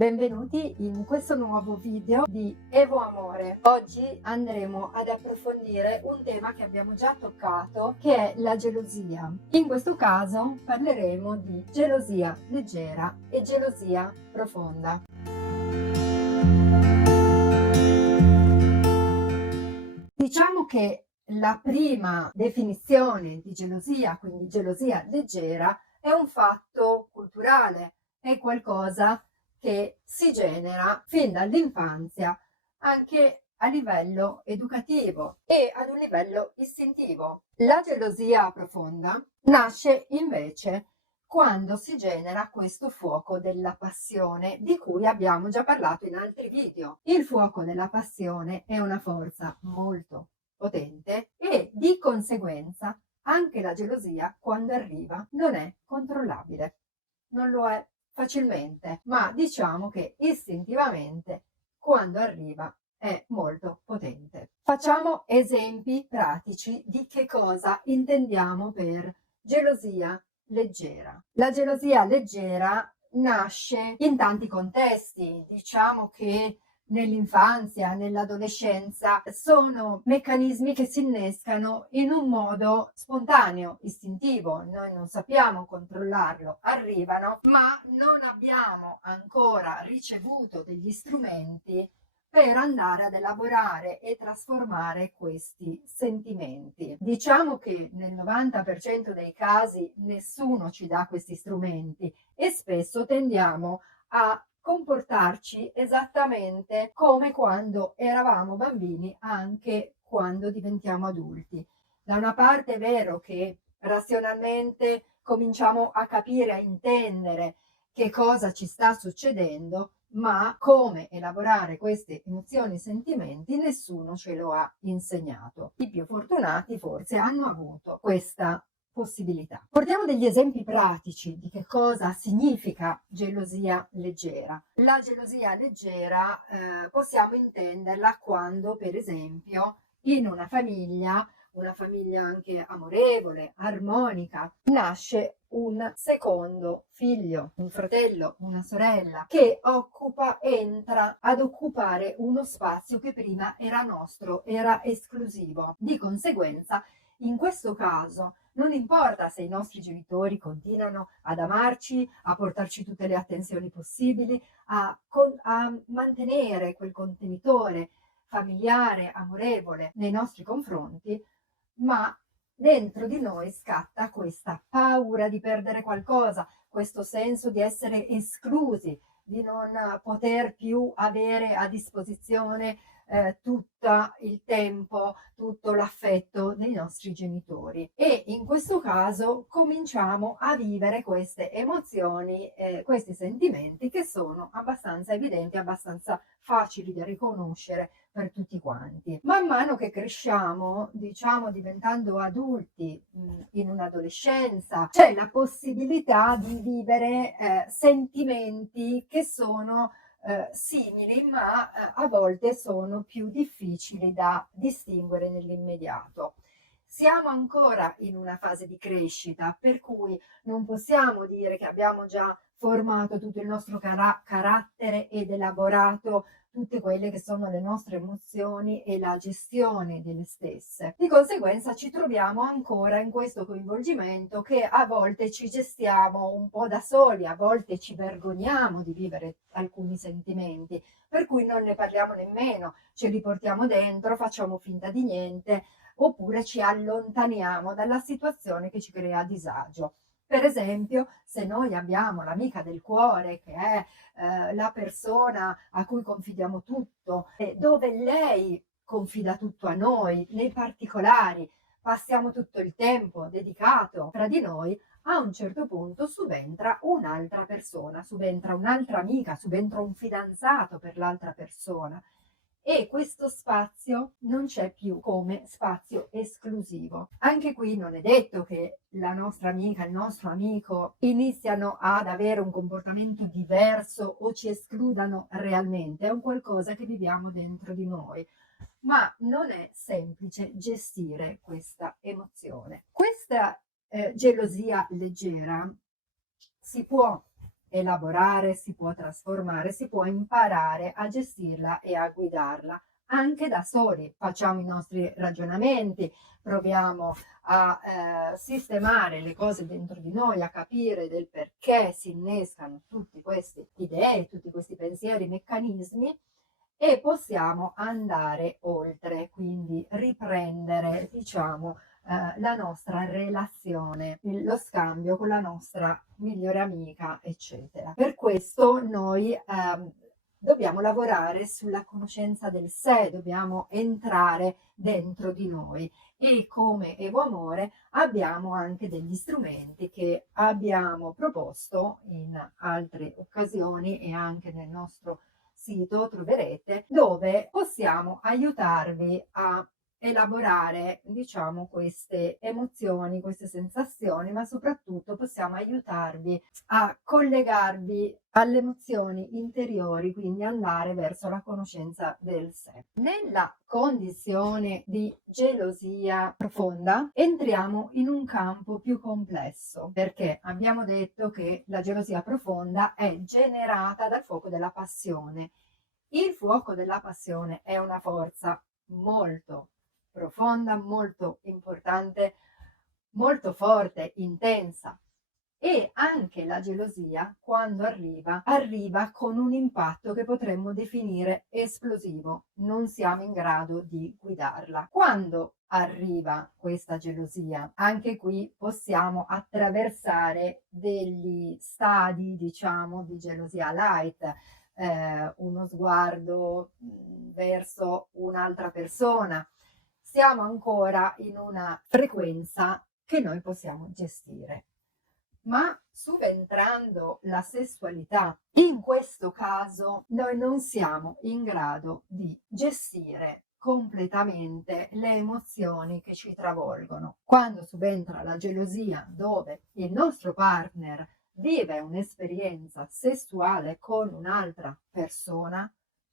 Benvenuti in questo nuovo video di Evo Amore. Oggi andremo ad approfondire un tema che abbiamo già toccato, che è la gelosia. In questo caso parleremo di gelosia leggera e gelosia profonda. Diciamo che la prima definizione di gelosia, quindi gelosia leggera, è un fatto culturale, è qualcosa che si genera fin dall'infanzia anche a livello educativo e ad un livello istintivo. La gelosia profonda nasce invece quando si genera questo fuoco della passione di cui abbiamo già parlato in altri video. Il fuoco della passione è una forza molto potente e di conseguenza anche la gelosia, quando arriva, non è controllabile. Non lo è facilmente, ma diciamo che istintivamente quando arriva è molto potente. Facciamo esempi pratici di che cosa intendiamo per gelosia leggera. La gelosia leggera nasce in tanti contesti, diciamo che nell'infanzia, nell'adolescenza, sono meccanismi che si innescano in un modo spontaneo, istintivo, noi non sappiamo controllarlo, arrivano, ma non abbiamo ancora ricevuto degli strumenti per andare ad elaborare e trasformare questi sentimenti. Diciamo che nel 90% dei casi nessuno ci dà questi strumenti e spesso tendiamo a comportarci esattamente come quando eravamo bambini, anche quando diventiamo adulti. Da una parte è vero che razionalmente cominciamo a capire, a intendere che cosa ci sta succedendo, ma come elaborare queste emozioni e sentimenti nessuno ce lo ha insegnato. I più fortunati forse hanno avuto questa possibilità. Portiamo degli esempi pratici di che cosa significa gelosia leggera. La gelosia leggera possiamo intenderla quando, per esempio, in una famiglia anche amorevole, armonica, nasce un secondo figlio, un fratello, una sorella, che entra ad occupare uno spazio che prima era nostro, era esclusivo. Di conseguenza, in questo caso, non importa se i nostri genitori continuano ad amarci, a portarci tutte le attenzioni possibili, a mantenere quel contenitore familiare, amorevole nei nostri confronti, ma dentro di noi scatta questa paura di perdere qualcosa, questo senso di essere esclusi, di non poter più avere a disposizione tutto il tempo, tutto l'affetto dei nostri genitori. E in questo caso cominciamo a vivere queste emozioni, questi sentimenti che sono abbastanza evidenti, abbastanza facili da riconoscere per tutti quanti. Man mano che cresciamo, diciamo diventando adulti, in un'adolescenza, c'è la possibilità di vivere sentimenti che sono simili, ma a volte sono più difficili da distinguere nell'immediato. Siamo ancora in una fase di crescita, per cui non possiamo dire che abbiamo già formato tutto il nostro carattere ed elaborato tutte quelle che sono le nostre emozioni e la gestione delle stesse. Di conseguenza ci troviamo ancora in questo coinvolgimento che a volte ci gestiamo un po' da soli, a volte ci vergogniamo di vivere alcuni sentimenti, per cui non ne parliamo nemmeno, ce li portiamo dentro, facciamo finta di niente, oppure ci allontaniamo dalla situazione che ci crea disagio. Per esempio, se noi abbiamo l'amica del cuore, che è la persona a cui confidiamo tutto, dove lei confida tutto a noi, nei particolari, passiamo tutto il tempo dedicato tra di noi, a un certo punto subentra un'altra persona, subentra un'altra amica, subentra un fidanzato per l'altra persona. E questo spazio non c'è più come spazio esclusivo. Anche qui non è detto che la nostra amica, il nostro amico iniziano ad avere un comportamento diverso o ci escludano realmente, è un qualcosa che viviamo dentro di noi, ma non è semplice gestire questa emozione. Questa gelosia leggera si può elaborare, si può trasformare, si può imparare a gestirla e a guidarla anche da soli. Facciamo i nostri ragionamenti, proviamo a sistemare le cose dentro di noi, a capire del perché si innescano tutte queste idee, tutti questi pensieri, meccanismi, e possiamo andare oltre, quindi riprendere, diciamo, la nostra relazione, lo scambio con la nostra migliore amica, eccetera. Per questo noi dobbiamo lavorare sulla conoscenza del sé, dobbiamo entrare dentro di noi, e come Evo Amore abbiamo anche degli strumenti che abbiamo proposto in altre occasioni e anche nel nostro sito troverete, dove possiamo aiutarvi a elaborare, diciamo, queste emozioni, queste sensazioni, ma soprattutto possiamo aiutarvi a collegarvi alle emozioni interiori, quindi andare verso la conoscenza del sé. Nella condizione di gelosia profonda entriamo in un campo più complesso, perché abbiamo detto che la gelosia profonda è generata dal fuoco della passione. Il fuoco della passione è una forza molto profonda, molto importante, molto forte, intensa. E anche la gelosia, quando arriva, arriva con un impatto che potremmo definire esplosivo. Non siamo in grado di guidarla. Quando arriva questa gelosia, anche qui possiamo attraversare degli stadi, diciamo, di gelosia light, uno sguardo verso un'altra persona. Siamo ancora in una frequenza che noi possiamo gestire. Ma subentrando la sessualità, in questo caso noi non siamo in grado di gestire completamente le emozioni che ci travolgono. Quando subentra la gelosia, dove il nostro partner vive un'esperienza sessuale con un'altra persona,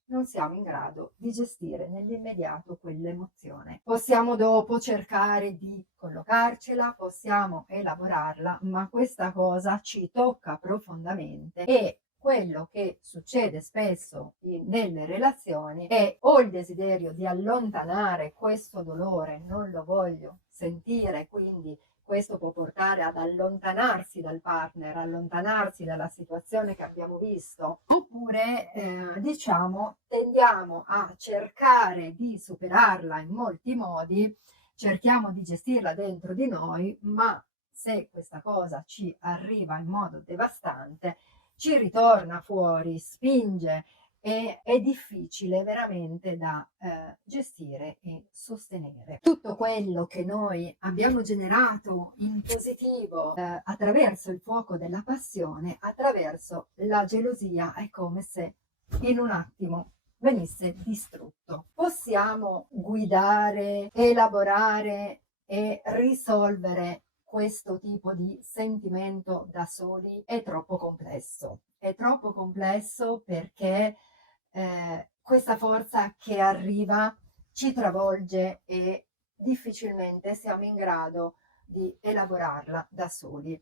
non siamo in grado di gestire nell'immediato quell'emozione. Possiamo dopo cercare di collocarcela, possiamo elaborarla, ma questa cosa ci tocca profondamente, e quello che succede spesso nelle relazioni è o il desiderio di allontanare questo dolore, non lo voglio sentire, quindi questo può portare ad allontanarsi dal partner, allontanarsi dalla situazione che abbiamo visto, oppure diciamo tendiamo a cercare di superarla in molti modi, cerchiamo di gestirla dentro di noi, ma se questa cosa ci arriva in modo devastante, ci ritorna fuori, spinge, e è difficile veramente da gestire e sostenere. Tutto quello che noi abbiamo generato in positivo attraverso il fuoco della passione, attraverso la gelosia, è come se in un attimo venisse distrutto. Possiamo guidare, elaborare e risolvere questo tipo di sentimento da soli? È troppo complesso. È troppo complesso perché questa forza che arriva ci travolge e difficilmente siamo in grado di elaborarla da soli.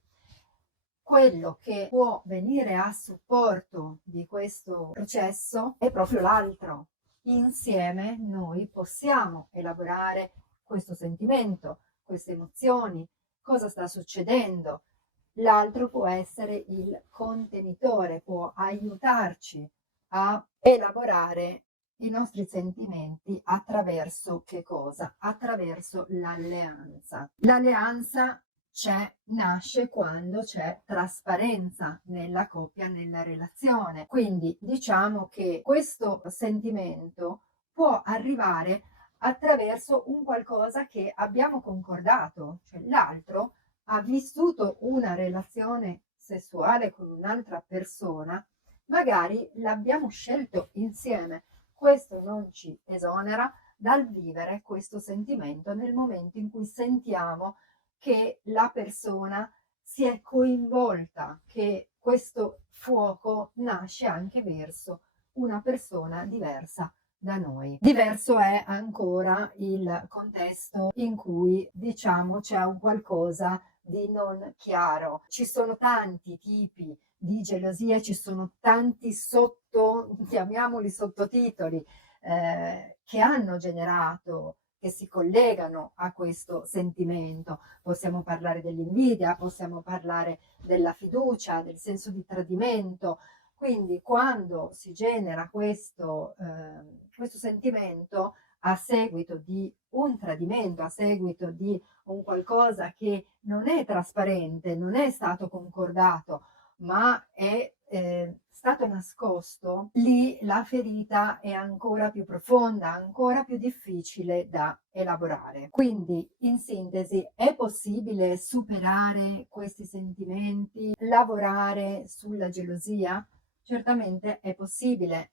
Quello che può venire a supporto di questo processo è proprio l'altro. Insieme noi possiamo elaborare questo sentimento, queste emozioni, cosa sta succedendo. L'altro può essere il contenitore, può aiutarci a elaborare i nostri sentimenti attraverso che cosa? Attraverso l'alleanza. L'alleanza nasce quando c'è trasparenza nella coppia, nella relazione. Quindi diciamo che questo sentimento può arrivare attraverso un qualcosa che abbiamo concordato, cioè l'altro ha vissuto una relazione sessuale con un'altra persona, magari l'abbiamo scelto insieme. Questo non ci esonera dal vivere questo sentimento nel momento in cui sentiamo che la persona si è coinvolta, che questo fuoco nasce anche verso una persona diversa da noi. Diverso è ancora il contesto in cui, diciamo, c'è un qualcosa di non chiaro. Ci sono tanti tipi di gelosia ci sono tanti sotto, chiamiamoli sottotitoli, che hanno generato, che si collegano a questo sentimento. Possiamo parlare dell'invidia, possiamo parlare della fiducia, del senso di tradimento. Quindi quando si genera questo sentimento a seguito di un tradimento, a seguito di un qualcosa che non è trasparente, non è stato concordato, ma è stato nascosto, lì la ferita è ancora più profonda, ancora più difficile da elaborare. Quindi, in sintesi, è possibile superare questi sentimenti, lavorare sulla gelosia? Certamente è possibile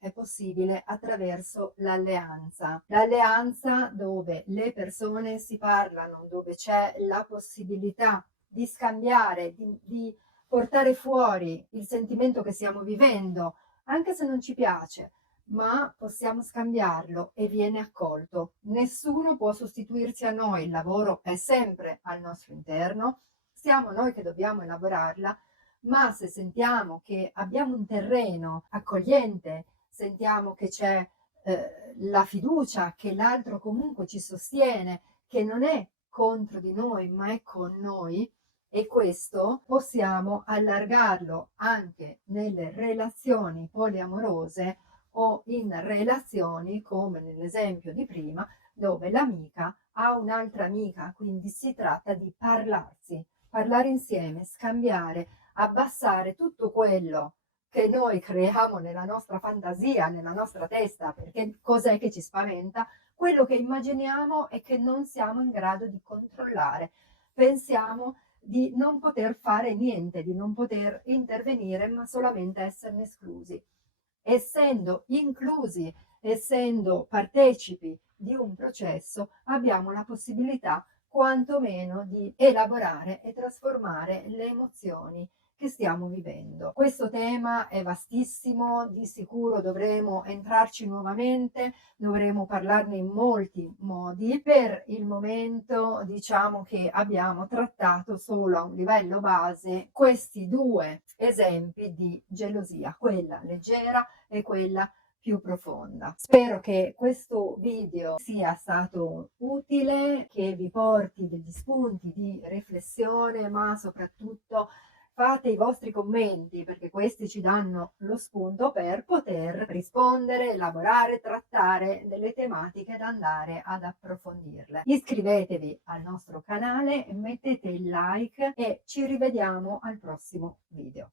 attraverso l'alleanza. L'alleanza dove le persone si parlano, dove c'è la possibilità di scambiare, di portare fuori il sentimento che stiamo vivendo, anche se non ci piace, ma possiamo scambiarlo e viene accolto. Nessuno può sostituirsi a noi, il lavoro è sempre al nostro interno, siamo noi che dobbiamo elaborarla, ma se sentiamo che abbiamo un terreno accogliente, sentiamo che c'è la fiducia, che l'altro comunque ci sostiene, che non è contro di noi, ma è con noi, e questo possiamo allargarlo anche nelle relazioni poliamorose o in relazioni come nell'esempio di prima, dove l'amica ha un'altra amica, quindi si tratta di parlarsi, parlare insieme, scambiare, abbassare tutto quello che noi creiamo nella nostra fantasia, nella nostra testa, perché cos'è che ci spaventa? Quello che immaginiamo e che non siamo in grado di controllare. Pensiamo di non poter fare niente, di non poter intervenire, ma solamente esserne esclusi. Essendo inclusi, essendo partecipi di un processo, abbiamo la possibilità quantomeno di elaborare e trasformare le emozioni che stiamo vivendo. Questo tema è vastissimo, di sicuro dovremo entrarci nuovamente, dovremo parlarne in molti modi. Per il momento diciamo che abbiamo trattato solo a un livello base questi due esempi di gelosia, quella leggera e quella più profonda. Spero che questo video sia stato utile, che vi porti degli spunti di riflessione, ma soprattutto fate i vostri commenti, perché questi ci danno lo spunto per poter rispondere, elaborare, trattare delle tematiche da andare ad approfondirle. Iscrivetevi al nostro canale, mettete il like e ci rivediamo al prossimo video.